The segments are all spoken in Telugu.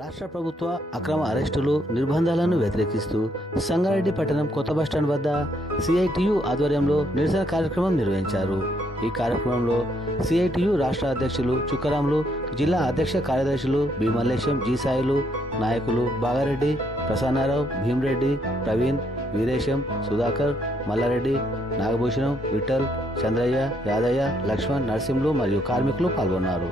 రాష్ట్ర ప్రభుత్వ అక్రమ అరెస్టులు నిర్బంధాలను వ్యతిరేకిస్తూ సంగారెడ్డి పట్టణం కొత్త బస్టాండ్ వద్ద సిఐటియు ఆధ్వర్యంలో నిరసన కార్యక్రమం నిర్వహించారు. ఈ కార్యక్రమంలో సిఐటియు రాష్ట్ర అధ్యక్షులు చుక్కరాములు జిల్లా అధ్యక్ష కార్యదర్శులు బి మల్లేశం సాయిలు నాయకులు బాగారెడ్డి ప్రసన్నారావు భీమరెడ్డి ప్రవీణ్ వీరేశం సుధాకర్ మల్లారెడ్డి నాగభూషణం విఠల్ చంద్రయ్య యాదయ్య లక్ష్మణ్ నరసింహులు మరియు కార్మికులు పాల్గొన్నారు.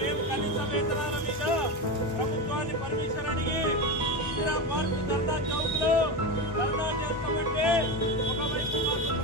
మేము కనీస వేతనాల మీద ప్రభుత్వాన్ని పర్మిషన్ అడిగి ఇందిరా పార్క్ ధర్నా చౌక్లో ధర్నా చేస్తామంటే ఒకవైపు మాకు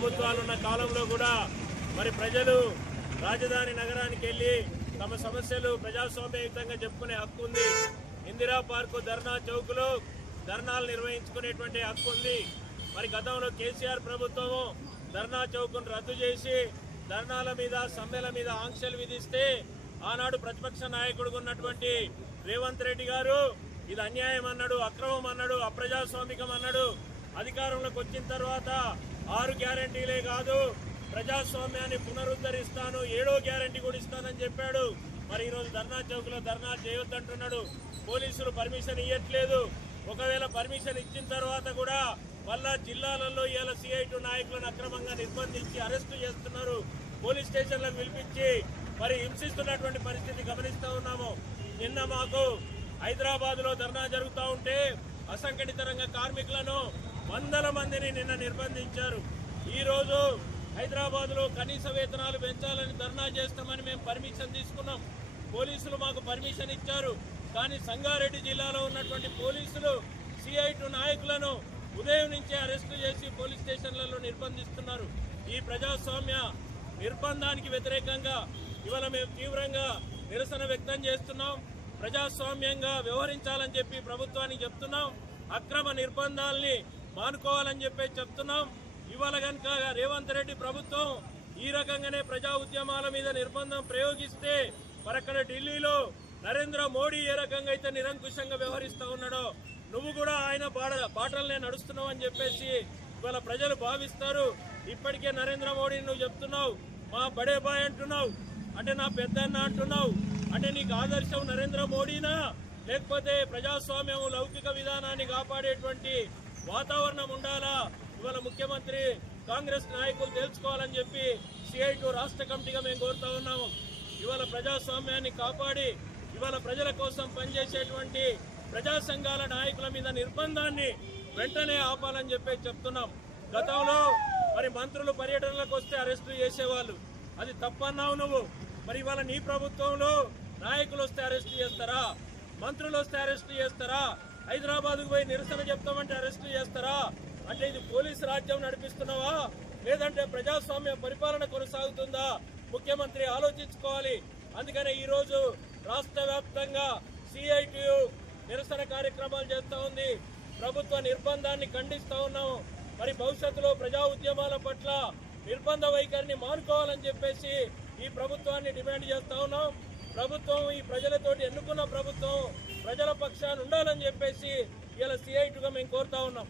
ప్రభుత్వాలు ఉన్న కాలంలో కూడా మరి ప్రజలు రాజధాని నగరానికి వెళ్ళి తమ సమస్యలు ప్రజాస్వామ్యయుతంగా చెప్పుకునే హక్కు ఉంది. ఇందిరా పార్కు ధర్నా చౌక్లో ధర్నాలు నిర్వహించుకునేటువంటి హక్కు ఉంది. మరి గతంలో కేసీఆర్ ప్రభుత్వము ధర్నా చౌక్ను రద్దు చేసి ధర్నాల మీద సమ్మెల మీద ఆంక్షలు విధిస్తే ఆనాడు ప్రతిపక్ష నాయకుడు ఉన్నటువంటి రేవంత్ రెడ్డి గారు ఇది అన్యాయం అన్నాడు అక్రమం అన్నాడు అప్రజాస్వామికం అన్నాడు. అధికారంలోకి వచ్చిన తర్వాత ఆరు గ్యారంటీలే కాదు ప్రజాస్వామ్యాన్ని పునరుద్ధరిస్తాను ఏడో గ్యారంటీ కూడా ఇస్తానని చెప్పాడు. మరి ఈరోజు ధర్నా చౌక్లో ధర్నా చేయొద్దంటున్నాడు పోలీసులు పర్మిషన్ ఇవ్వట్లేదు ఒకవేళ పర్మిషన్ ఇచ్చిన తర్వాత కూడా మళ్ళా జిల్లాలలో ఇవాళ సిఐటి నాయకులను అక్రమంగా నిర్బంధించి అరెస్టు చేస్తున్నారు. పోలీస్ స్టేషన్లకు పిలిపించి మరి హింసిస్తున్నటువంటి పరిస్థితి గమనిస్తూ ఉన్నాము. నిన్న మాకు హైదరాబాద్లో ధర్నా జరుగుతూ ఉంటే అసంఘటిత రంగ కార్మికులను వందల మందిని నిన్న నిర్బంధించారు. ఈరోజు హైదరాబాద్లో కనీస వేతనాలు పెంచాలని ధర్నా చేస్తామని మేము పర్మిషన్ తీసుకున్నాం. పోలీసులు మాకు పర్మిషన్ ఇచ్చారు. కానీ సంగారెడ్డి జిల్లాలో ఉన్నటువంటి పోలీసులు సిఐటు నాయకులను ఉదయం నుంచే అరెస్టు చేసి పోలీస్ స్టేషన్లలో నిర్బంధిస్తున్నారు. ఈ ప్రజాస్వామ్య నిర్బంధానికి వ్యతిరేకంగా ఇవాళ మేము తీవ్రంగా నిరసన వ్యక్తం చేస్తున్నాం. ప్రజాస్వామ్యంగా వ్యవహరించాలని చెప్పి ప్రభుత్వానికి చెప్తున్నాం. అక్రమ నిర్బంధాలని మానుకోవాలని చెప్పి చెప్తున్నాం. ఇవాళ కనుక రేవంత్ రెడ్డి ప్రభుత్వం ఈ రకంగానే ప్రజా ఉద్యమాల మీద నిర్బంధం ప్రయోగిస్తే మరక్కడ ఢిల్లీలో నరేంద్ర మోడీ ఏ రకంగా అయితే నిరంకుశంగా వ్యవహరిస్తూ ఉన్నాడో నువ్వు కూడా ఆయన బాట బాటలనే నడుస్తున్నావు అని చెప్పేసి ఇవాళ ప్రజలు భావిస్తారు. ఇప్పటికే నరేంద్ర మోడీ నువ్వు చెప్తున్నావు. మా బడే బాయ్ అంటున్నావు. అంటే నా పెద్దన్న అంటున్నావు. అంటే నీకు ఆదర్శం నరేంద్ర మోడీనా? లేకపోతే ప్రజాస్వామ్యం లౌకిక విధానాన్ని కాపాడేటువంటి వాతావరణం ఉండాలా? ఇవాళ ముఖ్యమంత్రి కాంగ్రెస్ నాయకులు తెలుసుకోవాలని చెప్పి సిఐటు రాష్ట్ర కమిటీగా మేము కోరుతా ఉన్నాము. ఇవాళ ప్రజాస్వామ్యాన్ని కాపాడి ఇవాళ ప్రజల కోసం పనిచేసేటువంటి ప్రజా సంఘాల నాయకుల మీద నిర్బంధాన్ని వెంటనే ఆపాలని చెప్పి చెప్తున్నాం. గతంలో మరి మంత్రులు పర్యటనలకు వస్తే అరెస్టు చేసేవాళ్ళు. అది తప్పన్నావు నువ్వు. మరి ఇవాళ నీ ప్రభుత్వంలో నాయకులు వస్తే అరెస్టు చేస్తారా? మంత్రులు వస్తే అరెస్టు చేస్తారా? హైదరాబాద్కు పోయి నిరసన చెప్తామంటే అరెస్టు చేస్తారా? అంటే ఇది పోలీసు రాజ్యం నడిపిస్తున్నావా? లేదంటే ప్రజాస్వామ్య పరిపాలన కొనసాగుతుందా? ముఖ్యమంత్రి ఆలోచించుకోవాలి. అందుకనే ఈరోజు రాష్ట్ర వ్యాప్తంగా సిఐటియు నిరసన కార్యక్రమాలు చేస్తూ ఉంది. ప్రభుత్వ నిర్బంధాన్ని ఖండిస్తూ ఉన్నాం మరి భవిష్యత్తులో ప్రజా ఉద్యమాల పట్ల నిర్బంధ వైఖరిని మానుకోవాలని చెప్పేసి ఈ ప్రభుత్వాన్ని డిమాండ్ చేస్తా ఉన్నాం. ప్రభుత్వం ఈ ప్రజలతోటి ఎన్నుకున్న ప్రభుత్వం ప్రజల పక్షాన్ని ఉండాలని చెప్పేసి ఇలా సిఐటుగా మేము కోరుతా ఉన్నాం.